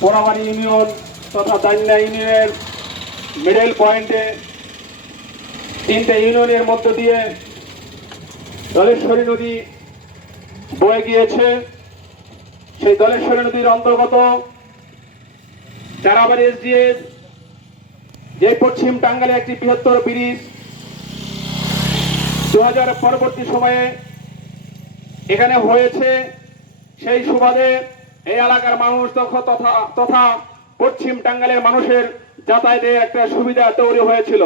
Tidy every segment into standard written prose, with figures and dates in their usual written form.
পোড়ামারি union তথা দান্যা ইউনিয়নের middle পয়েন্টে তিনটে ইউনিয়নের মধ্য দিয়ে দলেশ্বরী নদী বয়ে গিয়েছে। সেই দলেশ্বরী নদীর অন্তর্গত চারাবাড়ি এসডিএস যে পশ্চিম টাঙ্গাইলে একটি বৃহত্তর ব্রিজ 2000 পরবর্তী সময়ে এখানে হয়েছে। সেই সুবাদে এই এলাকার মানুষ তথা পশ্চিম টাঙ্গাইলের মানুষের যাতায়াতের একটা সুবিধা তৈরি হয়েছিল।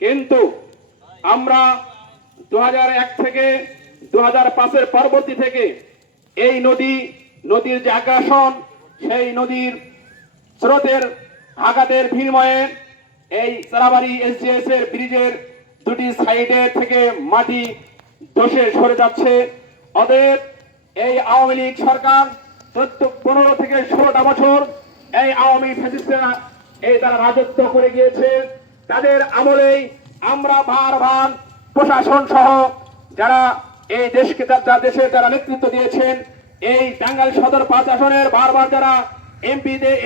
কিন্তু আমরা 2001 থেকে 2005-এর পরবর্তী থেকে এই নদীর যে আগ্রাসন, সেই নদীর স্রোতের আঘাতের বিনিময়ে এই চারাবাড়ি এসডিএস এর ব্রিজের দুটি সাইডে থেকে মাটি ধসে সরে যাচ্ছে। অতএব এই আওয়ামী লীগ সরকার 15 থেকে 16টা বছর এই আওয়ামী ফ্যাসিস্টরা তারা রাজত্ব করে গিয়েছে। তাদের আমলেই আমরা বারবার প্রশাসন সহ যারা এই দেশকে দেশের যারা নেতৃত্ব দিয়েছেন, এই টাঙ্গাইল সদর 5 আসনের বারবার যারা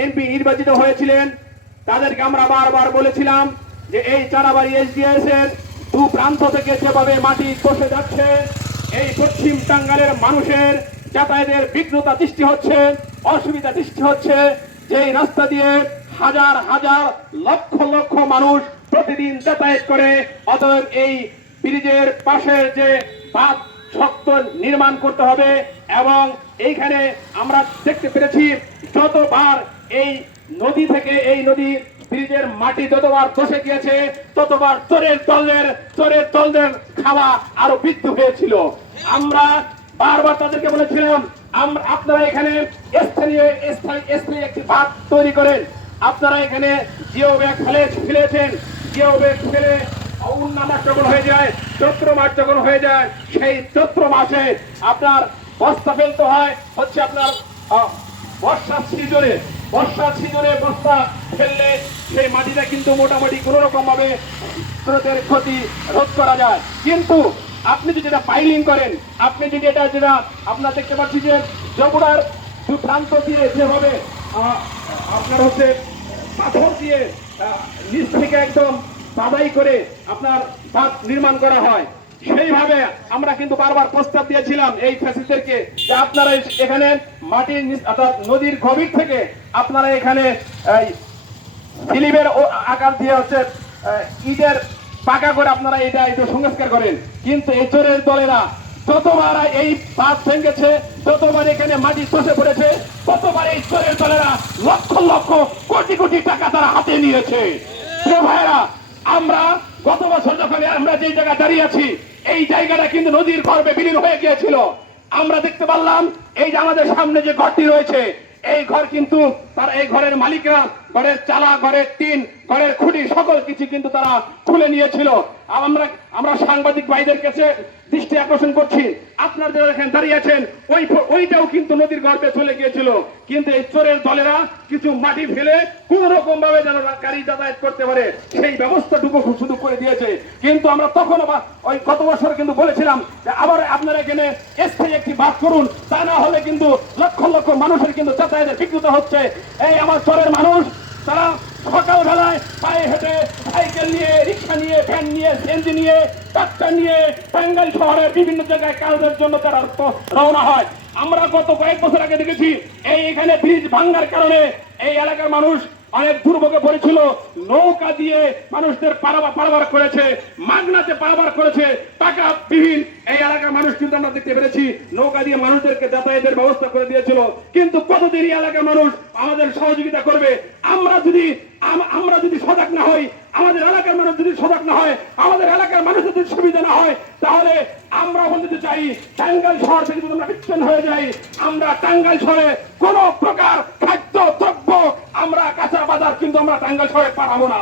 এমপি নির্বাচিত হয়েছিলেন, তাদেরকে আমরা বারবার বলেছিলাম যে এই চারাবাড়ি এসডিএস এর দু প্রান্ত থেকে যেভাবে মাটি বসে যাচ্ছে, এই পশ্চিম টাঙ্গাইলের মানুষের যাতায়াতের বিঘ্নতা সৃষ্টি হচ্ছে, অসুবিধা সৃষ্টি হচ্ছে। যেই রাস্তা দিয়ে হাজার হাজার লক্ষ লক্ষ মানুষ প্রতিদিন যাতায়াত করে, অতএব এই ব্রিজের পাশের যে বাঁধ শক্ত নির্মাণ করতে হবে। এবং এইখানে আমরা দেখতে পেরেছি যতবার এই নদী থেকে এই নদী ব্রিজের মাটি যতবার ধসে গিয়েছে, ততবার চোরের দলদের খাওয়া আরো বৃদ্ধি হয়েছিল। আমরা বারবার তাদেরকে বলেছিলাম, আপনারা এখানে স্থায়ী একটি বাঁধ তৈরি করেন। আপনারা এখানে জিও ব্যাগ ফেলেছেন, জিও ব্যাগ ফেলে অন্য মাস যখন হয়ে যায়, চৈত্র মাস যখন হয়ে যায়, সেই চৈত্র মাসে আপনার বস্তা ফেলতে হয় হচ্ছে আপনার বর্ষার সিজনে বস্তা ফেললে সেই মাটিটা কিন্তু মোটামুটি কোন রকম ভাবে স্রোতের ক্ষতি রোধ করা যায়। কিন্তু আপনি যদি এটা পাইলিং করেন, আপনি যদি যেটা আপনার দেখতে পাচ্ছি যে যমুনার দু প্রান্ত দিয়ে যেভাবে আপনার হচ্ছে পাথর দিয়ে নিচ থেকে একদম বাধাই করে আপনার বাঁধ নির্মাণ করা হয়, সেইভাবে আমরা কিন্তু বারবার প্রস্তাব দিয়েছিলাম এই ফ্যাসিস্টদেরকে যে আপনারা এখানে মাটির অর্থাৎ নদীর গভীর থেকে আপনারা এখানে স্লিপের আকার দিয়ে হচ্ছে ইটের পাকা করে আপনারা এটা একটু সংস্কার করেন। কিন্তু এই চোরের দলেরা যতবার এই বাঁধ ভেঙেছে, যতবার এখানে মাটি ধসে পড়েছে, ততবার এই চোরের দলেরা লক্ষ লক্ষ কোটি কোটি টাকা তারা হাতে নিয়েছে। প্রিয় ভাইরা, আমরা গত বছর যখন আমরা যে জায়গায় দাঁড়িয়ে আছি, এই জায়গাটা কিন্তু নদীর গর্ভে বিলীন হয়ে গিয়েছিল। আমরা দেখতে পারলাম এই যে আমাদের সামনে যে ঘরটি রয়েছে, এই ঘর কিন্তু তারা এই ঘরের মালিকরা ঘরের চালা, ঘরের টিন, ঘরের খুঁটি সকল কিছু কিন্তু তারা খুলে নিয়েছিল। আমরা সাংবাদিক ভাইদের কাছে দৃষ্টি আকর্ষণ করছি, আপনারা যারা এখানে দাঁড়িয়ে আছেন ওইটাও কিন্তু নদীর গর্ভে চলে গিয়েছিল। কিন্তু এই চোরের দলেরা কিছু মাটি ফেলে কোন রকম ভাবে যেন গাড়ি যাতায়াত করতে পারে সেই ব্যবস্থাটুকু শুধু করে দিয়েছে। কিন্তু আমরা তখন ওই গত বছর কিন্তু বলেছিলাম যে আবার আপনারা এখানে স্থায়ী একটি বাদ করুন, তা না হলে কিন্তু লক্ষ লক্ষ মানুষের কিন্তু যাতায়াতের বিঘ্নিত হচ্ছে। এই আমার চোরের মানুষ তারা সকালবেলায় পায়ে হেঁটে, সাইকেল নিয়ে, রিক্সা নিয়ে, ভ্যান নিয়ে, সিএনজি নিয়ে, ট্রাক্টর নিয়ে টাঙ্গাইল শহরের বিভিন্ন জায়গায় কাজের জন্য তারা রওনা হয়। আমরা গত কয়েক বছর আগে দেখেছি এখানে ব্রিজ ভাঙার কারণে এই এলাকার মানুষ অনেক দুর্ভোগে পড়েছিল। নৌকা দিয়ে মানুষদের পারাবার করেছে, মাগনাতে পারাবার করেছে, টাকা বিহীন এই এলাকার মানুষ কিন্তু আমরা দেখতে পেরেছি নৌকা দিয়ে মানুষদেরকে যাতায়াতের ব্যবস্থা করে দিয়েছিল। কিন্তু কতদিন এই এলাকার মানুষ আমাদের সহযোগিতা করবে? আমরা যদি সজাগ না হই, আমাদের এলাকার মানুষ যদি সজাগ না হয়, আমাদের এলাকার মানুষের যদি সুবিধা না হয়, তাহলে আমরা বলতে চাই টাঙ্গাইল শহর থেকে যদি আমরা বিচ্ছিন্ন হয়ে যাই, আমরা টাঙ্গাইল শহরে কোন প্রকার খাদ্য দ্রব্য আমরা কাঁচা বাজার কিন্তু আমরা টাঙ্গাইল শহরে পাঠাবো না।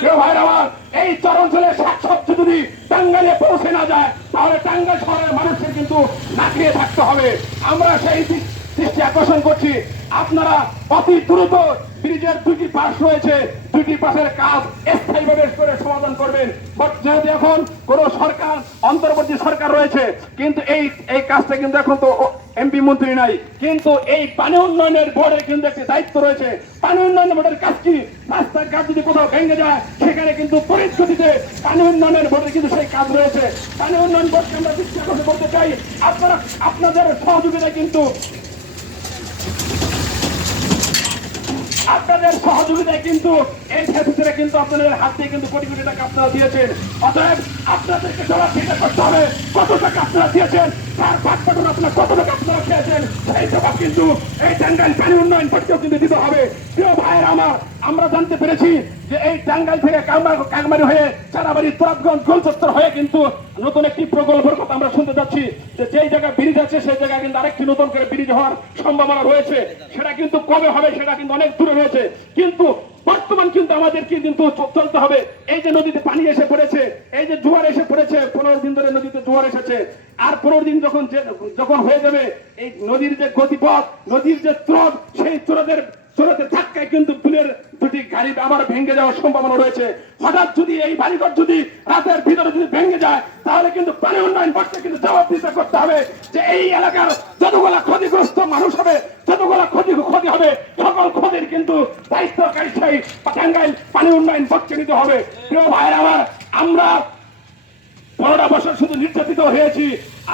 কেউ ভাইরা আমার, এই চরাঞ্চলের শাকসবজি যদি টাঙ্গাইলে পৌঁছে না যায়, তাহলে টাঙ্গাইল শহরের মানুষের কিন্তু না খেয়ে থাকতে হবে। আমরা দৃষ্টি আকর্ষণ করছি, আপনারা অতি দ্রুত ব্রিজের দুটি পাশ রয়েছে, দুটি পাশের কাজ স্থায়ীভাবে করে সমাধান করবেন। যেহেতু এখন কোন সরকার, অন্তর্বর্তী সরকার রয়েছে, কিন্তু এই কাজটা কিন্তু এখন তো এমপি মন্ত্রী নাই, কিন্তু এই পানি উন্নয়নের বোর্ডের কিন্তু একটি দায়িত্ব রয়েছে। পানি উন্নয়ন বোর্ডের কাজ কি? রাস্তাঘাট যদি কোথাও ভেঙে যায় সেখানে কিন্তু তড়িৎ গতিতে পানি উন্নয়নের বোর্ডের কিন্তু সেই কাজ রয়েছে। পানি উন্নয়ন বোর্ডকে আমরা দৃষ্টি আকর্ষণ করতে চাই, আপনারা আপনাদের সহযোগিতা কিন্তু আপনাদের সহযোগিতায় কিন্তু এই ক্ষেত্রে কিন্তু আপনাদের হাত দিয়ে কিন্তু কোটি কোটি টাকা আপনারা দিয়েছেন। অতএব আপনাদেরকে জবাব দিতে করতে হবে কত টাকা আপনারা দিয়েছেন, তার ভাগ বাটন আপনারা কত টাকা আপনারা খেয়েছেন, সেই জবাব কিন্তু এই টাঙ্গাইল পানি উন্নয়ন বোর্ডকেও কিন্তু দিতে হবে। প্রিয় ভাইয়ের আমার, আমরা জানতে পেরেছি যে এই টাঙ্গাইল থেকে কাকমারি হয়ে চারাবাড়ি, তোরাবগঞ্জ, গোলচত্বর হয়ে কিন্তু নতুন একটি প্রকল্পের কথা আমরা শুনতে যাচ্ছি, যে যেই জায়গায় ব্রিজ আছে সেই জায়গায় কিন্তু আরেকটি নতুন করে ব্রিজ হওয়ার সম্ভাবনা রয়েছে। সেটা কিন্তু কবে হবে সেটা কিন্তু অনেক দূরে রয়েছে, কিন্তু বর্তমান কিন্তু আমাদেরকে কিন্তু চলতে হবে। এই যে নদীতে পানি এসে পড়েছে, এই যে জোয়ার এসে পড়েছে, 15 দিন ধরে নদীতে জোয়ার এসেছে, আর 15 দিন যখন হয়ে যাবে, এই নদীর যে গতিপথ, নদীর যে স্রোত, সেই স্রোতের ধাক্কায় কিন্তু পুলের দুটি গাড়ি আবার ভেঙে যাওয়ার সম্ভাবনা রয়েছে। হঠাৎ যদি এই বাড়িঘর যদি রাতের ভিতরে যদি ভেঙে যায়, তাহলে কিন্তু পানি উন্নয়ন বোর্ডকে কিন্তু জবাব দিতে করতে হবে যে এই এলাকার যতগুলা ক্ষতিগ্রস্ত মানুষ হবে, যতগুলা ক্ষতি হবে, সকল ক্ষতির কিন্তু দায়িত্বকারী সেই টাঙ্গাইল পানি উন্নয়ন বোর্ডকে নিতে হবে। প্রিয় ভাইয়েরা আমার, আমরা 15টা বছর শুধু নির্যাতিত হয়েছি,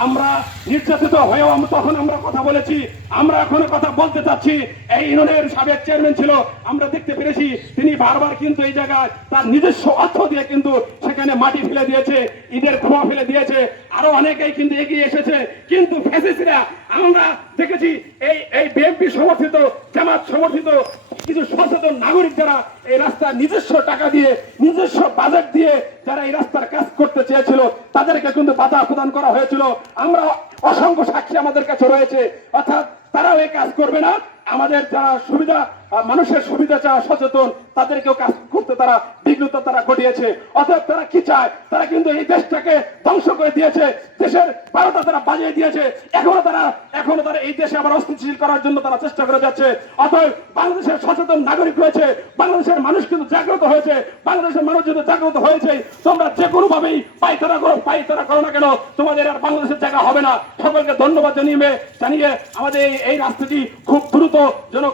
আমরা নির্যাতিত হয়েও তখন আমরা কথা বলেছি, আমরা এখন কথা বলতে চাচ্ছি। এই ইউনিয়নের সাবেক চেয়ারম্যান ছিল, আমরা দেখতে পেরেছি তিনি বারবার কিন্তু এই জায়গায় তার নিজস্ব অর্থ দিয়ে কিন্তু সেখানে মাটি ফেলে দিয়েছে, ইটের খোয়া ফেলে দিয়েছে, আরো অনেকেই কিন্তু এগিয়ে এসেছে। কিন্তু ফ্যাসিস্টরা, আমরা দেখেছি এই বিএনপি সমর্থিত, জামাত সমর্থিত কিছু সচেতন নাগরিক যারা এই রাস্তা নিজস্ব টাকা দিয়ে, নিজস্ব বাজেট দিয়ে যারা এই রাস্তার কাজ করতে চেয়েছিল, তাদেরকে কিন্তু বাধা প্রদান করা হয়েছিল। আমরা অসংখ্য সাক্ষী আমাদের কাছে রয়েছে, অর্থাৎ তারাও এই কাজ করবে না। আমাদের যারা সুবিধা, মানুষের সুবিধা চাওয়া সচেতন, তাদেরকেও কাজ করতে তারা বিঘ্নতা তারা ঘটিয়েছে। অর্থাৎ তারা কি চায়? তারা কিন্তু এই দেশটাকে ধ্বংস করে দিয়েছে, দেশের 12টা তারা বাজিয়ে দিয়েছে, এখনো তারা এই দেশে আবার অস্থিতিশীল করার জন্য তারা চেষ্টা করে যাচ্ছে। অতএব বাংলাদেশের সচেতন নাগরিক রয়েছে, বাংলাদেশের মানুষ কিন্তু জাগ্রত হয়েছে, বাংলাদেশের মানুষ যদি জাগ্রত হয়েছে, তোমরা যে কোনো ভাবেই পাইতারা করো না কেন, তোমাদের আর বাংলাদেশের জায়গা হবে না। সকলকে ধন্যবাদ জানিয়ে আমাদের এই রাস্তাটি খুব দ্রুত যেন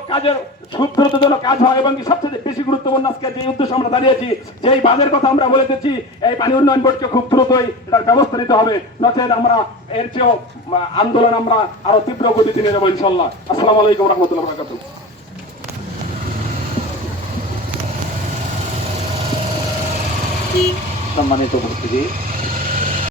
কাজ হয়, এবং সবচেয়ে বেশি গুরুত্বপূর্ণ আজকে যে উদ্দেশ্য আমরা দাঁড়িয়েছি, যে এই বাঁধের কথা আমরা বলে দিচ্ছি, এই পানি উন্নয়ন বোর্ডকে খুব দ্রুতই এটার ব্যবস্থা নিতে হবে, নচেত আমরা এর চেয়েও আন্দোলন আমরা আরো তীব্র গতিতে নিয়ে যাবো ইনশাল্লাহ। আসসালামু আলাইকুম রহমতুল্লাহ বারাকাতুহু। সম্মানিত উপস্থিতি,